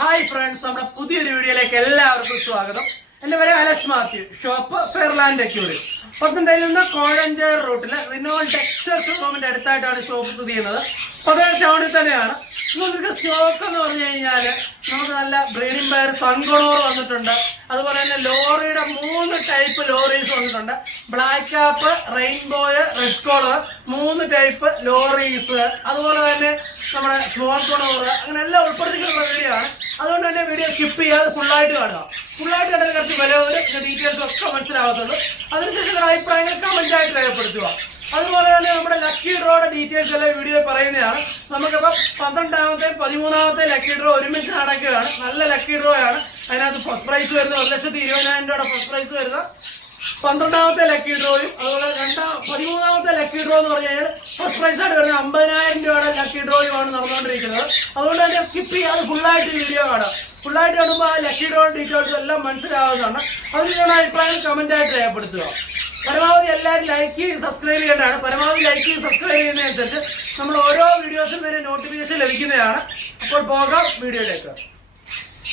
Hi friends നമ്മുടെ പുതിയൊരു വീഡിയോയിലേക്ക് എല്ലാവർക്കും സ്വാഗതം. എന്റെ പേര് അലക്സ് മാത്യു. ഷോപ്പ് ഫെയർലാൻഡ് അക്യൂറി പത്തനംതിട്ടയിൽ നിന്ന് കോഴഞ്ചേർ റൂട്ടിൽ റിനോൾ ടെക്സ്റ്റർ ഷോറൂമിന്റെ അടുത്തായിട്ടാണ് ഷോപ്പ് സ്ഥിതി ചെയ്യുന്നത്. പതിനേഴ് ടൗണിൽ തന്നെയാണ്. നിങ്ങൾക്ക് സ്റ്റോക്ക് എന്ന് പറഞ്ഞു കഴിഞ്ഞാൽ നമുക്ക് നല്ല ബ്രീഡിംഗ് പയർ സൺഗോണോർ വന്നിട്ടുണ്ട്. അതുപോലെ തന്നെ ലോറിയുടെ മൂന്ന് ടൈപ്പ് ലോറീസ് വന്നിട്ടുണ്ട്. Black cap rainbow red collar മൂന്ന് ടൈപ്പ് ലോറീസ്. അതുപോലെ തന്നെ നമ്മുടെ സ്മോൾ കോണോർ അങ്ങനെ എല്ലാം ഉൾപ്പെടുത്തിയിട്ടുള്ള വീഡിയോ ആണ് അതുകൊണ്ട് തന്നെ വീഡിയോ സ്കിപ്പ് ചെയ്യാതെ ഫുള്ളായിട്ട് കാണുക. ഫുള്ളായിട്ട് കണ്ടാൽ കുറച്ച് വിലവരും ഡീറ്റെയിൽസ് ഒക്കെ മനസ്സിലാവത്തുള്ളൂ. അതിനുശേഷം അഭിപ്രായങ്ങൾ കമന്റ് ആയിട്ട് രേഖപ്പെടുത്തുക. അതുപോലെ തന്നെ നമ്മുടെ ലക്കി ഡ്രോയുടെ ഡീറ്റെയിൽസ് എല്ലാം വീഡിയോ പറയുന്നതാണ്. നമുക്കിപ്പോൾ പന്ത്രണ്ടാമത്തെ പതിമൂന്നാമത്തെ ലക്കി ഡ്രോ ഒരുമിച്ച് നടക്കുകയാണ്. നല്ല ലക്കി ഡ്രോ ആണ്. അതിനകത്ത് ഫസ്റ്റ് പ്രൈസ് വരുന്നത് ഒരു ലക്ഷത്തി ഇരുപതിനായിരം രൂപയുടെ ഫസ്റ്റ് പ്രൈസ് വരുന്ന പന്ത്രണ്ടാമത്തെ ലക്കി ഡ്രോയും അതുപോലെ രണ്ടാം പതിമൂന്നാമത്തെ ലക്കി ഡ്രോ എന്ന് പറഞ്ഞു കഴിഞ്ഞാൽ ഫസ്റ്റ് പ്രൈസ് ആയിട്ട് വരുന്ന അമ്പതിനായിരം രൂപയുടെ ലക്കി ഡ്രോയുമാണ് നടന്നുകൊണ്ടിരിക്കുന്നത്. അതുകൊണ്ട് തന്നെ സ്കിപ്പ് ചെയ്യാതെ ഫുള്ളായിട്ട് വീഡിയോ കാണാം ഫുള്ളായിട്ട് കാണുമ്പോൾ ആ ലക്കി ഡീറ്റോൾസും എല്ലാം മനസ്സിലാവുന്നതാണ്. അത് നിങ്ങളുടെ അഭിപ്രായം ആയിട്ട് രേഖപ്പെടുത്തുക. പരമാവധി എല്ലാവരും ലൈക്ക് സബ്സ്ക്രൈബ് ചെയ്യേണ്ടതാണ്. പരമാവധി ലൈക്ക് സബ്സ്ക്രൈബ് ചെയ്യുന്നതനുസരിച്ച് നമ്മൾ ഓരോ വീഡിയോസും തന്നെ നോട്ടിഫിക്കേഷൻ ലഭിക്കുന്നതാണ്. അപ്പോൾ പോകാം വീഡിയോയിലേക്ക്.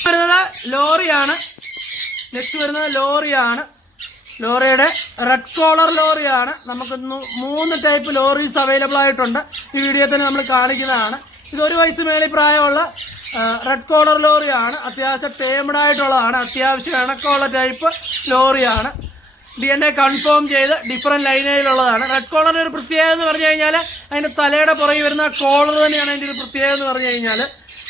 വരുന്നത് ലോറിയാണ്. നെക്സ്റ്റ് വരുന്നത് ലോറിയാണ്. ലോറിയുടെ റെഡ് കോളർ ലോറിയാണ്. നമുക്ക് മൂന്ന് ടൈപ്പ് ലോറീസ് അവൈലബിൾ ആയിട്ടുണ്ട്. ഈ വീഡിയോ തന്നെ നമ്മൾ കാണിക്കുന്നതാണ്. ഇത് ഒരു വയസ്സ് മേളിൽ പ്രായമുള്ള റെഡ് കോളർ ലോറിയാണ്. അത്യാവശ്യം ടേമഡ് ആയിട്ടുള്ളതാണ്. അത്യാവശ്യം ഇണക്കമുള്ള ടൈപ്പ് ലോറിയാണ്. ഡി എൻ എ കൺഫേം ചെയ്ത് ഡിഫറെന്റ് ലൈനേജിലുള്ളതാണ് റെഡ് കോളറിന്റെ ഒരു പ്രത്യേകത എന്ന് പറഞ്ഞു കഴിഞ്ഞാൽ അതിന്റെ തലയുടെ പുറകിൽ വരുന്ന കോളർ തന്നെയാണ് അതിന്റെ ഒരു പ്രത്യേകത എന്ന് പറഞ്ഞു കഴിഞ്ഞാൽ.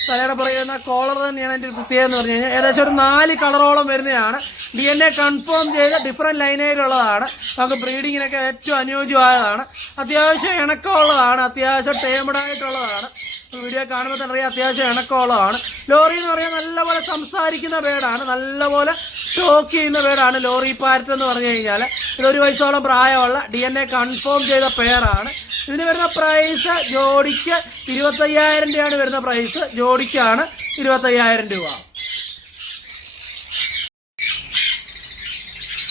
തലയുടെ പുറകിൽ വരുന്ന കോളർ തന്നെയാണ് അതിന്റെ ഒരു പ്രത്യേകത എന്ന് പറഞ്ഞു കഴിഞ്ഞാൽ. ഏകദേശം ഒരു നാല് കളറോളം വരുന്നതാണ്. ഡി എൻ എ കൺഫേം ചെയ്ത് ഡിഫറെന്റ് ലൈനേജിലുള്ളതാണ് നമുക്ക് ബ്രീഡിങ്ങിനൊക്കെ ഏറ്റവും അനുയോജ്യമായതാണ്. അത്യാവശ്യം ഇണക്കമുള്ളതാണ്. അത്യാവശ്യം ടേമഡ് ആയിട്ടുള്ളതാണ്. വീഡിയോ കാണുമ്പോൾ തന്നെ അറിയാം അത്യാവശ്യം ഇണക്കമുള്ളതാണ് ലോറി എന്ന് പറയാൻ നല്ലപോലെ സംസാരിക്കുന്ന ബേഡാണ് നല്ലപോലെ ടോക്ക് ചെയ്യുന്ന ബേഡാണ് ലോറി പാരറ്റ് എന്ന് പറഞ്ഞു കഴിഞ്ഞാൽ ഇതൊരു വയസ്സോളം പ്രായമുള്ള ഡി എൻ എ കൺഫേം ചെയ്ത പെയറാണ് ഇതിന് വരുന്ന പ്രൈസ് ജോഡിക്ക് ഇരുപത്തയ്യായിരം രൂപയാണ് വരുന്ന പ്രൈസ് ജോഡിക്കാണ് ഇരുപത്തയ്യായിരം രൂപ.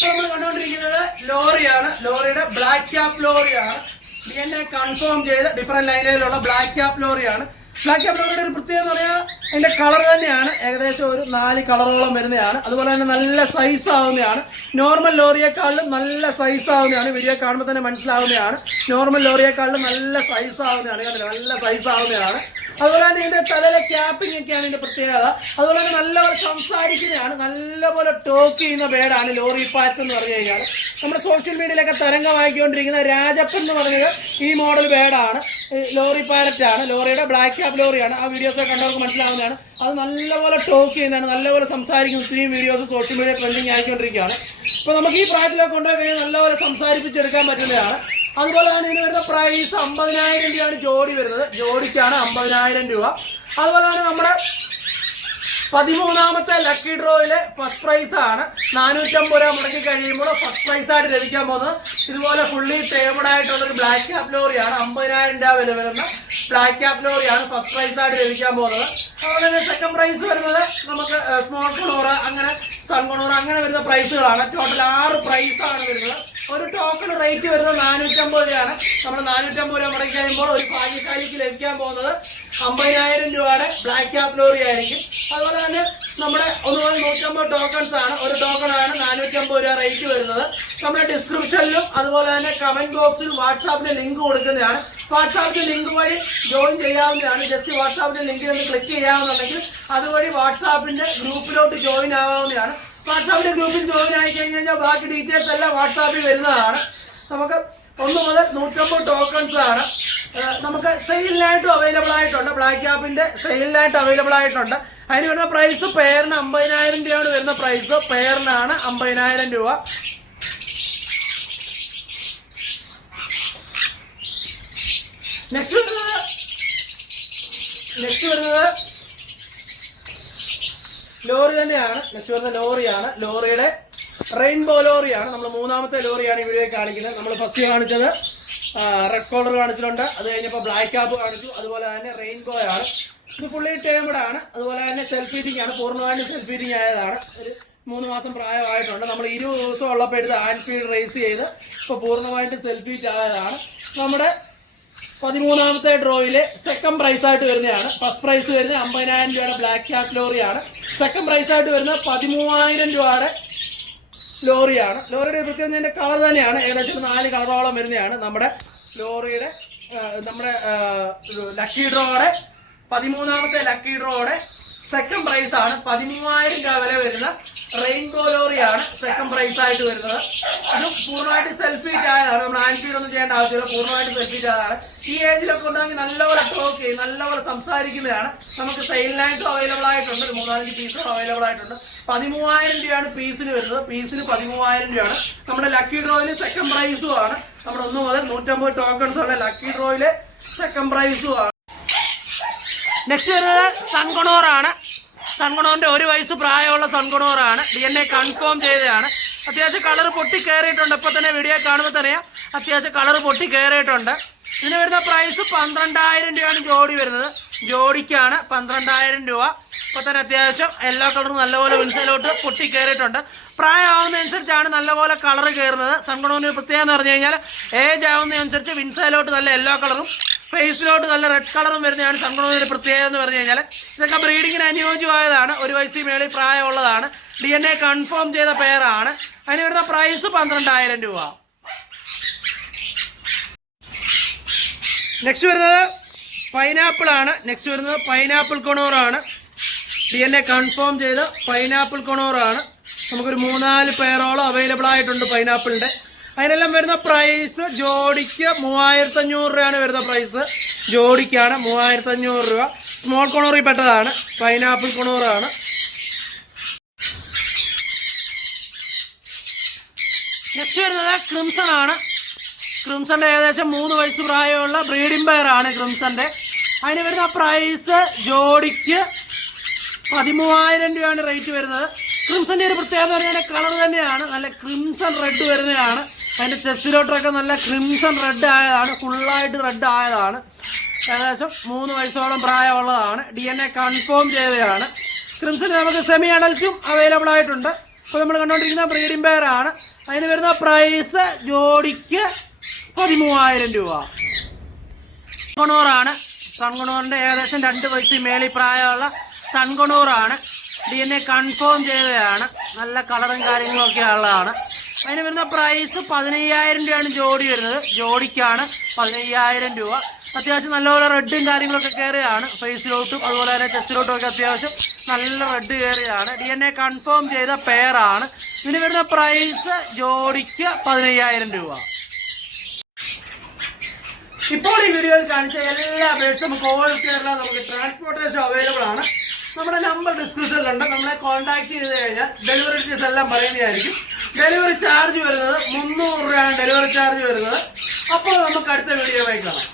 നമ്മൾ കണ്ടുകൊണ്ടിരിക്കുന്നത് ലോറിയാണ്. ലോറിയുടെ ബ്ലാക്ക് ക്യാപ്പ് ലോറിയാണ്. ഡി കൺഫേം ചെയ്ത് ഡിഫറെന്റ് ലൈനിലുള്ള ബ്ലാക്ക് ക്യാപ് ലോറിയാണ് ബ്ലാക്ക് ക്യാപ് ലോറിയുടെ ഒരു പ്രത്യേകത എന്ന് പറഞ്ഞാൽ അതിന്റെ കളർ തന്നെയാണ്. ഏകദേശം ഒരു നാല് കളറോളം വരുന്നതാണ്. അതുപോലെ തന്നെ നല്ല സൈസ് ആവുന്നതാണ്. നോർമൽ ലോറിയേക്കാളിലും നല്ല സൈസ് ആവുന്നതാണ്. വീഡിയോ കാണുമ്പോൾ തന്നെ മനസ്സിലാവുന്നതാണ്. നോർമൽ ലോറിയേക്കാളിലും നല്ല സൈസ് ആവുന്നതാണ്? നല്ല സൈസ് ആവുന്നതാണ്. അതുപോലെ തന്നെ ഇതിന്റെ തലയിലെ ക്യാപ്പിംഗ് ഒക്കെയാണ് ഇതിന്റെ പ്രത്യേകത. അതുപോലെ തന്നെ നല്ലപോലെ സംസാരിക്കുന്നതാണ്. നല്ലപോലെ ടോക്ക് ചെയ്യുന്ന ബേഡാണ് ലോറി പാറ്റ് എന്ന് പറഞ്ഞു കഴിഞ്ഞാൽ നമ്മുടെ സോഷ്യൽ മീഡിയയിലൊക്കെ തരംഗമായിക്കൊണ്ടിരിക്കുന്ന രാജപ്പൻ എന്ന് പറഞ്ഞത് ഈ മോഡൽ ബേഡാണ്. ലോറി പാരറ്റാണ് ലോറിയുടെ ബ്ലാക്ക് ക്യാബ് ലോറിയാണ്. ആ വീഡിയോസ് കണ്ടവർക്ക് മനസ്സിലാവുന്നതാണ്. അത് നല്ലപോലെ ടോക്ക് ചെയ്യുന്നതാണ്. നല്ലപോലെ സംസാരിക്കുന്ന ഇത്രയും വീഡിയോസ് സോഷ്യൽ മീഡിയ ട്രെൻഡിങ് ആയിക്കൊണ്ടിരിക്കുകയാണ്. അപ്പോൾ നമുക്ക് ഈ പ്രായത്തിലൊക്കെ കൊണ്ടുപോയി കഴിഞ്ഞാൽ നല്ലപോലെ സംസാരിപ്പിച്ചെടുക്കാൻ പറ്റുന്നതാണ്. അതുപോലെ തന്നെ ഇതിന് വരുന്ന പ്രൈസ് അമ്പതിനായിരം രൂപയാണ് ജോഡി വരുന്നത്. ജോഡിക്കാണ് അമ്പതിനായിരം രൂപ. അതുപോലെ തന്നെ നമ്മുടെ പതിമൂന്നാമത്തെ ലക്കി ഡ്രോയിലെ ഫസ്റ്റ് പ്രൈസ് ആണ്. നാനൂറ്റമ്പത് രൂപ മുടക്കി കഴിയുമ്പോൾ ഫസ്റ്റ് പ്രൈസ് ആയിട്ട് ലഭിക്കാൻ പോകുന്നത്. ഇതുപോലെ ഫുള്ളി ടേബിൾ ആയിട്ടുള്ള ഒരു ബ്ലാക്ക് ക്യാപ് ലോറിയാണ് അമ്പതിനായിരം രൂപ വില വരുന്ന ബ്ലാക്ക് ക്യാപ് ലോറിയാണ് ഫസ്റ്റ് പ്രൈസ് ആയിട്ട് ലഭിക്കാൻ പോകുന്നത്. അതുപോലെ തന്നെ സെക്കൻഡ് പ്രൈസ് വരുന്നത് നമുക്ക് സ്മോൾ കൊണോറ അങ്ങനെ സൺ അങ്ങനെ വരുന്ന പ്രൈസുകളാണ് ടോട്ടൽ ആറ് പ്രൈസാണ് വരുന്നത്. ഒരു ടോക്കൺ റേറ്റ് വരുന്നത് നാനൂറ്റമ്പത് രൂപയാണ്. നമ്മൾ നാനൂറ്റമ്പത് രൂപ മുടക്കി കഴിയുമ്പോൾ ഒരു ഭാഗ്യശാലിക്ക് ലഭിക്കാൻ പോകുന്നത് അമ്പതിനായിരം രൂപയുടെ ബ്ലാക്ക് ക്യാപ് ലോറി ആയിരിക്കും. അതുപോലെ തന്നെ നമ്മുടെ ഒന്ന് മുതൽ നൂറ്റമ്പത് ടോക്കൺസ് ആണ്. ഒരു ടോക്കണാണ് നാനൂറ്റമ്പത് രൂപ റേറ്റ് വരുന്നത്. നമ്മുടെ ഡിസ്ക്രിപ്ഷനിലും അതുപോലെ തന്നെ കമന്റ് ബോക്സിൽ വാട്സാപ്പിന്റെ ലിങ്ക് കൊടുക്കുന്നതാണ്. വാട്സാപ്പിന്റെ ലിങ്ക് വഴി ജോയിൻ ചെയ്യാവുന്നതാണ്. ജസ്റ്റ് വാട്സാപ്പിന്റെ ലിങ്കിൽ ഒന്ന് ക്ലിക്ക് ചെയ്യാവുന്നുണ്ടെങ്കിൽ അതുവഴി വാട്സാപ്പിന്റെ ഗ്രൂപ്പിലോട്ട് ജോയിൻ ആവാവുന്നതാണ്. വാട്സാപ്പിന്റെ ഗ്രൂപ്പിൽ ജോയിൻ ആയി കഴിഞ്ഞ് കഴിഞ്ഞാൽ ബാക്കി ഡീറ്റെയിൽസ് എല്ലാം വാട്സാപ്പിൽ വരുന്നതാണ്. നമുക്ക് ഒന്ന് മുതൽ നൂറ്റമ്പത് ടോക്കൺസ് ആണ്. നമുക്ക് സെയിലിനായിട്ടും അവൈലബിൾ ആയിട്ടുണ്ട്. ബ്ലാക്ക് ക്യാപ്പിന്റെ സെയിലിനായിട്ട് അവൈലബിൾ ആയിട്ടുണ്ട്. അതിന് വരുന്ന പ്രൈസ് പെയറിന് അമ്പതിനായിരം രൂപയാണ് വരുന്ന പ്രൈസ് പെയറിനാണ് അമ്പതിനായിരം രൂപ. നെക്സ്റ്റ് വരുന്നത് നെക്സ്റ്റ് വരുന്നത് ലോറി തന്നെയാണ്. നെക്സ്റ്റ് വരുന്ന ലോറിയാണ്. ലോറിയുടെ റെയിൻബോ ലോറിയാണ്. നമ്മൾ മൂന്നാമത്തെ ലോറിയാണ് ഇവിടെ കാണിക്കുന്നത്. നമ്മൾ ഫസ്റ്റ് കാണിച്ചത്. റെഡ് കോളർ കാണിച്ചിട്ടുണ്ട്. അത് കഴിഞ്ഞപ്പോൾ ബ്ലാക്ക് ക്യാപ്പ് കാണിച്ചു. അതുപോലെ തന്നെ റെയിൻബോ ആണ്. ഇത് ഫുള്ളി ടേമഡ് ആണ്. അതുപോലെ തന്നെ സെൽഫ് ഫീറ്റിംഗ് ആണ്. പൂർണമായിട്ടും സെൽഫ് ഫീറ്റിംഗ് ആയതാണ്. ഒരു മൂന്ന് മാസം പ്രായമായിട്ടുണ്ട്. നമ്മൾ ഇരുപത് ദിവസം ഉള്ളപ്പോൾ എടുത്ത് ഹാൻഡ് ഫീഡ് റേസ് ചെയ്ത് ഇപ്പോൾ പൂർണമായിട്ട് സെൽഫ് ഫീറ്റ് ആയതാണ്. നമ്മുടെ പതിമൂന്നാമത്തെ ഡ്രോയിൽ സെക്കൻഡ് പ്രൈസ് ആയിട്ട് വരുന്നതാണ്. ഫസ്റ്റ് പ്രൈസ് വരുന്നത് അമ്പതിനായിരം രൂപയുടെ ബ്ലാക്ക് ക്യാറ്റ് ലോറിയാണ്. സെക്കൻഡ് പ്രൈസ് ആയിട്ട് വരുന്നത് പതിമൂവായിരം രൂപയുടെ ലോറിയാണ്. ലോറിയുടെ പ്രത്യേകം ഇതിന്റെ കളർ തന്നെയാണ്. ഏകദേശം നാല് കളറോളം വരുന്നതാണ് നമ്മുടെ ലോറിയുടെ നമ്മുടെ ലക്കി ഡ്രോയുടെ പതിമൂന്നാമത്തെ ലക്കി ഡ്രോയുടെ സെക്കൻഡ് പ്രൈസ് ആണ്. പതിമൂവായിരം രൂപ വരെ വരുന്ന റെയിൻബോ ലോറിയാണ് സെക്കൻഡ് പ്രൈസ് ആയിട്ട് വരുന്നത്. അത് പൂർണമായിട്ട് സെൽഫി ആയതാണ്. നമ്മൾ ആൻഫീഡ് ഒന്നും ചെയ്യേണ്ട ആവശ്യമില്ല. പൂർണമായിട്ട് സെൽഫി ആയതാണ്. ഈ ഏജിലൊക്കെ ഉണ്ടെങ്കിൽ നല്ലപോലെ ടോക്ക് ചെയ്യും നല്ലപോലെ സംസാരിക്കുന്നതാണ്. നമുക്ക് സെയിലിനായിട്ടും അവൈലബിൾ ആയിട്ടുണ്ട്. മൂന്നാലഞ്ച് പീസും അവൈലബിൾ ആയിട്ടുണ്ട്. പതിമൂവായിരം രൂപയാണ് പീസിന് വരുന്നത്. പീസിന് പതിമൂവായിരം രൂപയാണ്. നമ്മുടെ ലക്കി ഡ്രോയിൽ സെക്കൻഡ് പ്രൈസും ആണ്. നമ്മുടെ ഒന്ന് മുതൽ നൂറ്റമ്പത് ടോക്കൺസ് ഉള്ള ലക്കി ഡ്രോയിലെ സെക്കൻഡ് പ്രൈസും ആണ്. നെക്സ്റ്റ് വരുന്നത് സൺകൊണോറാണ് സൺകൊണോറിന്റെ ഒരു വയസ്സ് പ്രായമുള്ള സൺകൊണോറാണ് ഡി എൻ എ കൺഫേം ചെയ്തതാണ്. അത്യാവശ്യം കളർ പൊട്ടി കയറിയിട്ടുണ്ട്. ഇപ്പൊ തന്നെ വീഡിയോ കാണുമ്പോൾ തന്നെയാ അത്യാവശ്യം കളർ പൊട്ടി കയറിയിട്ടുണ്ട്. ഇതിന് വരുന്ന പ്രൈസ് പന്ത്രണ്ടായിരം രൂപയാണ് ജോഡി വരുന്നത്. ജോഡിക്കാണ് പന്ത്രണ്ടായിരം രൂപ. ഇപ്പൊ തന്നെ അത്യാവശ്യം എല്ലാ കളറും നല്ലപോലെ വിൻസയിലോട്ട് പൊട്ടി കയറിയിട്ടുണ്ട് പ്രായമാവുന്നതനുസരിച്ചാണ് നല്ലപോലെ കളർ കയറുന്നത് സൺകൊണോറിന് പ്രത്യേകത എന്ന് പറഞ്ഞു കഴിഞ്ഞാൽ ഏജ് ആവുന്നതനുസരിച്ച് വിൻസയിലോട്ട് നല്ല എല്ലാ കളറും ഫേസിലോട്ട് നല്ല റെഡ് കളറും വരുന്നതാണ് സംഗണത്തിന്റെ പ്രത്യേകത എന്ന് പറഞ്ഞു കഴിഞ്ഞാൽ ഇതൊക്കെ ബ്രീഡിങ്ങിന് അനുയോജ്യമായതാണ്. ഒരു വയസ്സിൽ മേളിൽ പ്രായമുള്ളതാണ്. ഡി എൻ എ കൺഫേം ചെയ്ത പെയറാണ് അതിന് വരുന്ന പ്രൈസ് പന്ത്രണ്ടായിരം രൂപ. നെക്സ്റ്റ് വരുന്നത് പൈനാപ്പിൾ ആണ്. നെക്സ്റ്റ് വരുന്നത് പൈനാപ്പിൾ കൊണോറാണ് ഡി എൻ എ കൺഫേം ചെയ്ത പൈനാപ്പിൾ കൊണോറാണ് നമുക്കൊരു മൂന്നാൽ പേരോളം അവൈലബിൾ ആയിട്ടുണ്ട് പൈനാപ്പിളിന്റെ അതിനെല്ലാം വരുന്ന പ്രൈസ് ജോഡിക്ക് മൂവായിരത്തി അഞ്ഞൂറ് രൂപയാണ് വരുന്ന പ്രൈസ് ജോഡിക്കാണ് മൂവായിരത്തി അഞ്ഞൂറ് രൂപ സ്മോൾ കൊണോറിൽ പെട്ടതാണ്. പൈനാപ്പിൾ കൊണോറാണ് നെക്സ്റ്റ് വരുന്നത് ക്രിംസൺ ആണ്. ക്രിംസന്റെ ഏകദേശം മൂന്ന് വയസ്സ് പ്രായമുള്ള ബ്രീഡിംഗ് ആണ് ക്രിംസന്റെ അതിന് വരുന്ന പ്രൈസ് ജോഡിക്ക് പതിമൂവായിരം രൂപയാണ് റേറ്റ് വരുന്നത്. ക്രിംസന്റെ ഒരു പ്രത്യേകത പറഞ്ഞാൽ കളർ തന്നെയാണ്. നല്ല ക്രിംസൺ റെഡ് വരുന്നതാണ്. അതിന്റെ ചെസ്റ്റിലോട്ടൊക്കെ നല്ല ക്രിംസൺ റെഡ് ആയതാണ്. ഫുള്ളായിട്ട് റെഡ് ആയതാണ്. ഏകദേശം മൂന്ന് വയസ്സോളം പ്രായമുള്ളതാണ്. ഡി എൻ എ കൺഫേം ചെയ്തതാണ്. ക്രിംസൺ നമുക്ക് സെമി അഡൽറ്റും അവൈലബിൾ ആയിട്ടുണ്ട്. ഇപ്പോൾ നമ്മൾ കണ്ടുകൊണ്ടിരിക്കുന്ന ബ്രീഡിംഗ് പെയറാണ് അതിന് വരുന്ന പ്രൈസ് ജോഡിക്ക് പതിമൂവായിരം രൂപ. കണ്ണൂറാണ് കൺകുണൂറിന്റെ ഏകദേശം രണ്ട് വയസ്സിൽ മേളിൽ പ്രായമുള്ള സൺകൊണൂറാണ്. ഡി എൻ എ കൺഫേം ചെയ്തതാണ്. നല്ല കളറും കാര്യങ്ങളൊക്കെ ഉള്ളതാണ്. അതിന് വരുന്ന പ്രൈസ് പതിനയ്യായിരം രൂപയാണ് ജോഡി വരുന്നത്. ജോഡിക്കാണ് പതിനയ്യായിരം രൂപ. അത്യാവശ്യം നല്ലപോലെ റെഡും കാര്യങ്ങളൊക്കെ കയറിയാണ് ഫേസിലോട്ടും അതുപോലെ തന്നെ ചെസ്റ്റിലോട്ടും ഒക്കെ അത്യാവശ്യം നല്ല റെഡ് കയറിയാണ് ഡി എൻ എ കൺഫേം ചെയ്ത പെയറാണ് ഇതിന് വരുന്ന പ്രൈസ് ജോഡിക്ക് പതിനയ്യായിരം രൂപ. ഇപ്പോൾ ഈ വീഡിയോയിൽ കാണിച്ച എല്ലാ ബേഡ്സും ഓൾ കേരള നമുക്ക് ട്രാൻസ്പോർട്ടേഷൻ അവൈലബിൾ ആണ്. നമ്മുടെ നമ്പർ ഡിസ്ക്രിപ്ഷനിലുണ്ട് നമ്മളെ കോൺടാക്ട് ചെയ്ത് കഴിഞ്ഞാൽ ഡെലിവറി ഫീസ് എല്ലാം പറയുന്നതായിരിക്കും. ഡെലിവറി ചാർജ് വരുന്നത് മുന്നൂറ് രൂപയാണ് ഡെലിവറി ചാർജ് വരുന്നത്. അപ്പോൾ നമുക്ക് അടുത്ത വീഡിയോ കാണാം.